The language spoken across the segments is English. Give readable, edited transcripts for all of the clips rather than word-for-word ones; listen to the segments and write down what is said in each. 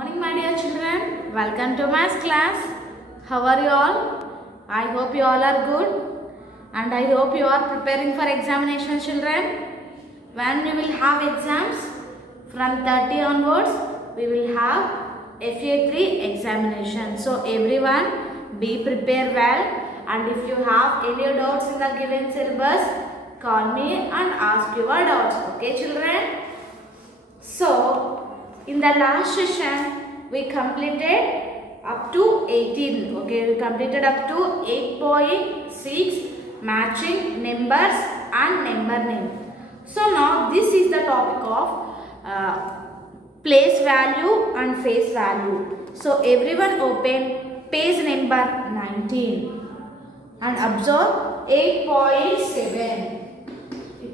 Morning my dear children, welcome to maths class. How are you all? I hope you all are good and I hope you are preparing for examination children. When we will have exams from 30 onwards, we will have FA3 examination. So everyone be prepared well, and if you have any doubts in the given syllabus, call me and ask your doubts. Okay children? So in the last session, we completed up to 18. Okay, we completed up to 8.6 matching numbers and number name. So now this is the topic of place value and face value. So everyone open page number 19 and observe 8.7.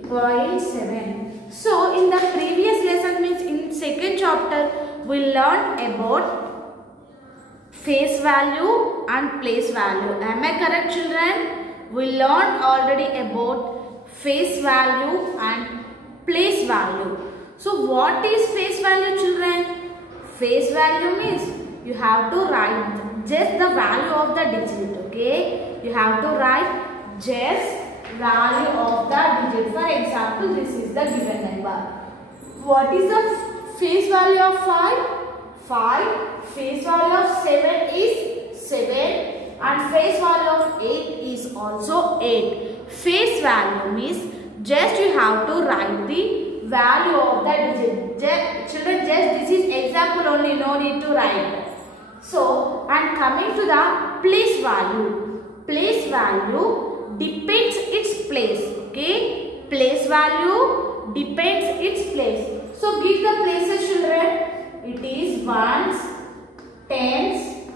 8.7. So in the previous lesson, means in second chapter, we learned about face value and place value. Am I correct children? We learned already about face value and place value. So what is face value children? Face value means you have to write just the value of the digit. Okay, you have to write just value of the digit. For example, this is the given number. What is the face value of 5? 5. Face value of 7 is 7 and face value of 8 is also 8. Face value means just you have to write the value of the digit. Children, just this is example only, no need to write. So, and coming to the place value. Place value depends its place. Okay, place value depends its place. So give the places children. It is ones, tens,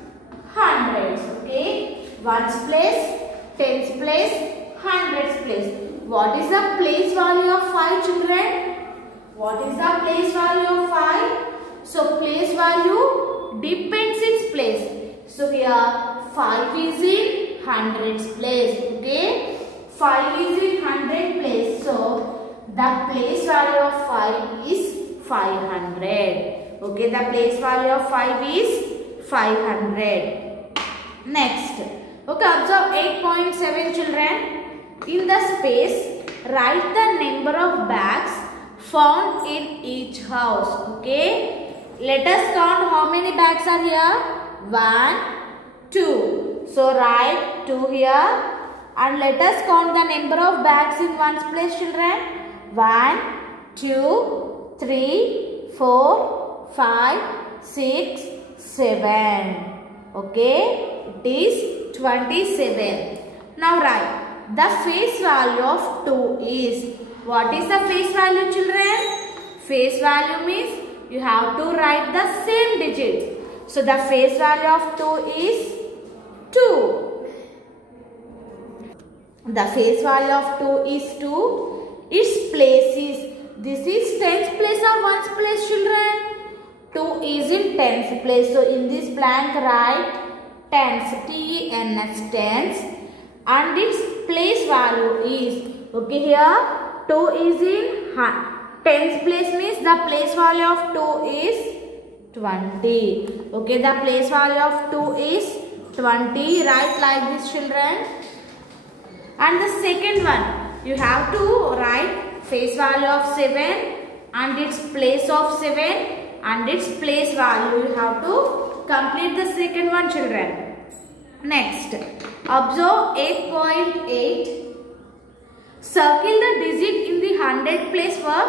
hundreds. Okay, ones place, tens place, hundreds place. What is the place value of 5 children? What is the place value of 5? So place value depends its place. So here 5 is in hundreds place. Okay, 5 is in 100 place. So the place value of 5 is 500. Okay, the place value of 5 is 500. Next, okay, observe 8.7 children. In the space, write the number of bags found in each house. Okay, let us count how many bags are here. 1, 2. So write 2 here and let us count the number of bags in one's place children. 1, 2, 3, 4, 5, 6, 7. Okay, it is 27. Now write the face value of 2 is. What is the face value children? Face value means you have to write the same digits. So the face value of 2 is 2. The face value of 2 is 2. Its place is, this is tens place or ones place children. 2 is in tens place. So in this blank write tens, T-E-N-S, tens, and its place value is, okay, here 2 is in tens place means the place value of 2 is 20. Okay, the place value of 2 is 20. Write like this children. And the second one, you have to write face value of 7 and its place of 7 and its place value. You have to complete the second one children. Next, observe 8.8. Circle the digit in the 100 place for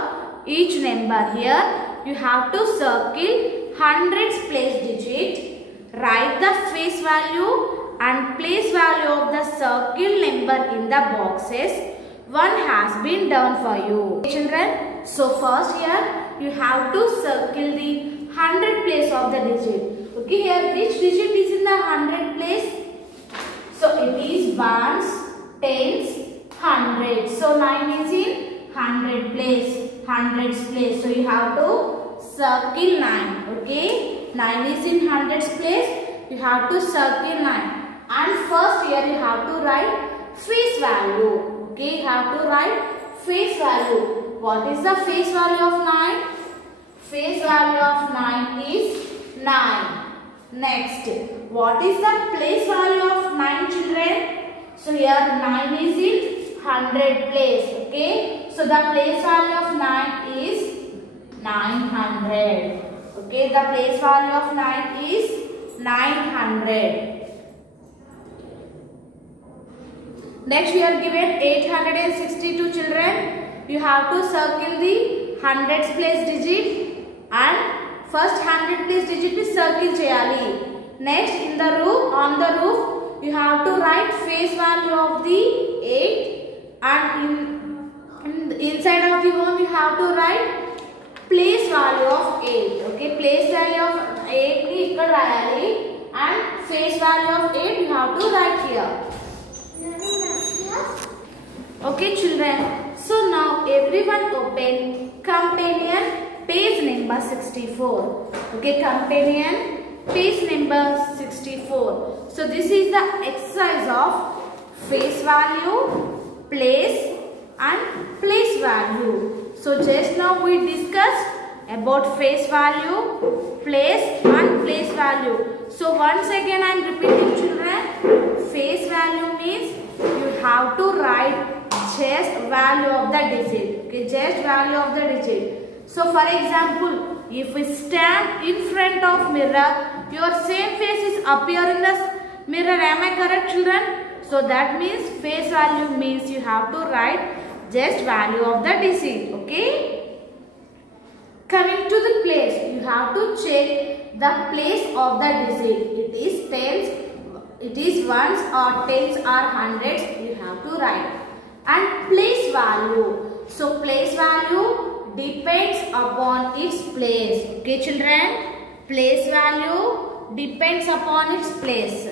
each number. Here you have to circle hundreds place digit. Write the face value and place value of the circle number in the boxes. One has been done for you. Okay, children, so first here you have to circle the 100 place of the digit. Okay, here which digit is in the 100 place? So it is ones, tens, hundreds. So 9 is in 100 place, hundreds place. So you have to circle 9. Okay, 9 is in hundreds place. You have to circle 9. And first here you have to write face value. Okay, you have to write face value. What is the face value of 9? Face value of 9 is 9. Next, what is the place value of 9 children? So here 9 is in 100 place. Okay. So the place value of 9 is 900. Okay. The place value of 9 is 900. Next we are given 862 children. You have to circle the hundreds place digit and first 100 place digit is circle cheyali. Next in the roof, on the roof you have to write face value of the 8 and inside of the home you have to write place value of 8. Okay, place value of 8 ni ikkada rayali and face value of 8 you have to write here. Okay children, so now everyone open companion page number 64. Okay, companion page number 64. So this is the exercise of face value, place and place value. So just now we discussed about face value, place and place value. So once again I am repeating children, face value means you have to write just value of the digit. Okay, just value of the digit. So for example, if we stand in front of mirror, your same face is appear in the mirror. Am I correct children? So that means face value means you have to write just value of the digit. Okay. Coming to the place, you have to check the place of the digit. It is tens, it is ones or tens or hundreds. You have to write. And place value. So place value depends upon its place. Okay children, place value depends upon its place.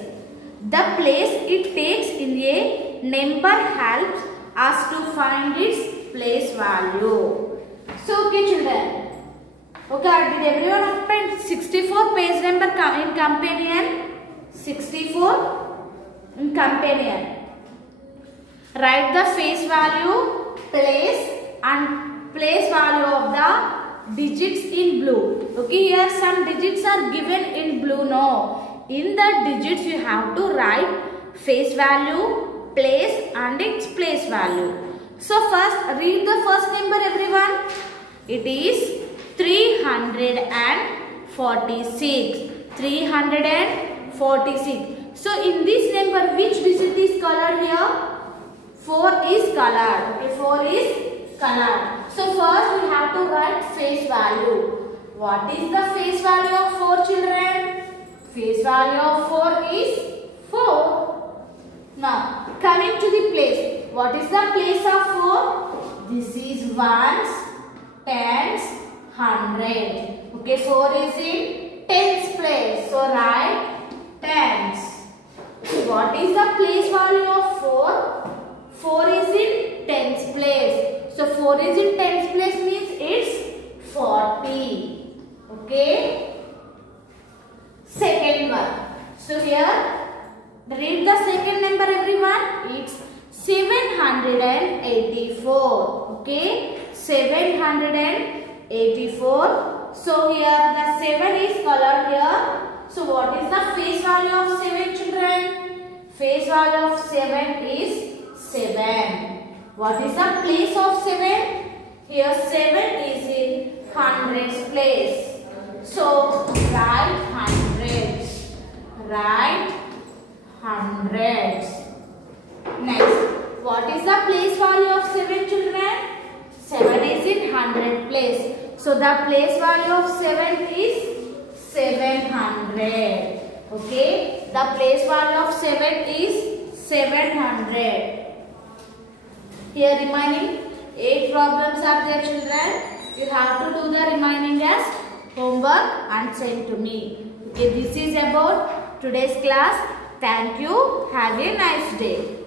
The place it takes in a number helps us to find its place value. So okay children, okay, did everyone open 64 page number in companion? 64 in companion. Write the face value, place and place value of the digits in blue. Okay, here some digits are given in blue. No, in the digits you have to write face value, place and its place value. So first read the first number everyone. It is 346. 346. So in this number which digit is colored here? 4 is colored. Okay, 4 is colored. So first we have to write face value. What is the face value of 4 children? Face value of 4 is 4. Now coming to the place. What is the place of 4? This is ones, tens, hundreds. Okay, 4 is in tens place. So write tens. What is the place value of 4? 4 is in tens place. So 4 is in tens place means it's 40. Okay. Second one. So here read the second number everyone. It's 784. Okay. 784. So here the 7 is colored here. So what is the face value of 7 children? Face value of 7 is 7. What is the place of 7? Here 7 is in hundreds place. So write hundreds. Write hundreds. Next, what is the place value of 7 children? 7 is in 100 place. So the place value of 7 is 700. Okay, the place value of 7 is 700. Here remaining 8 problems are there children. You have to do the remaining as homework and send to me. Okay, this is about today's class. Thank you. Have a nice day.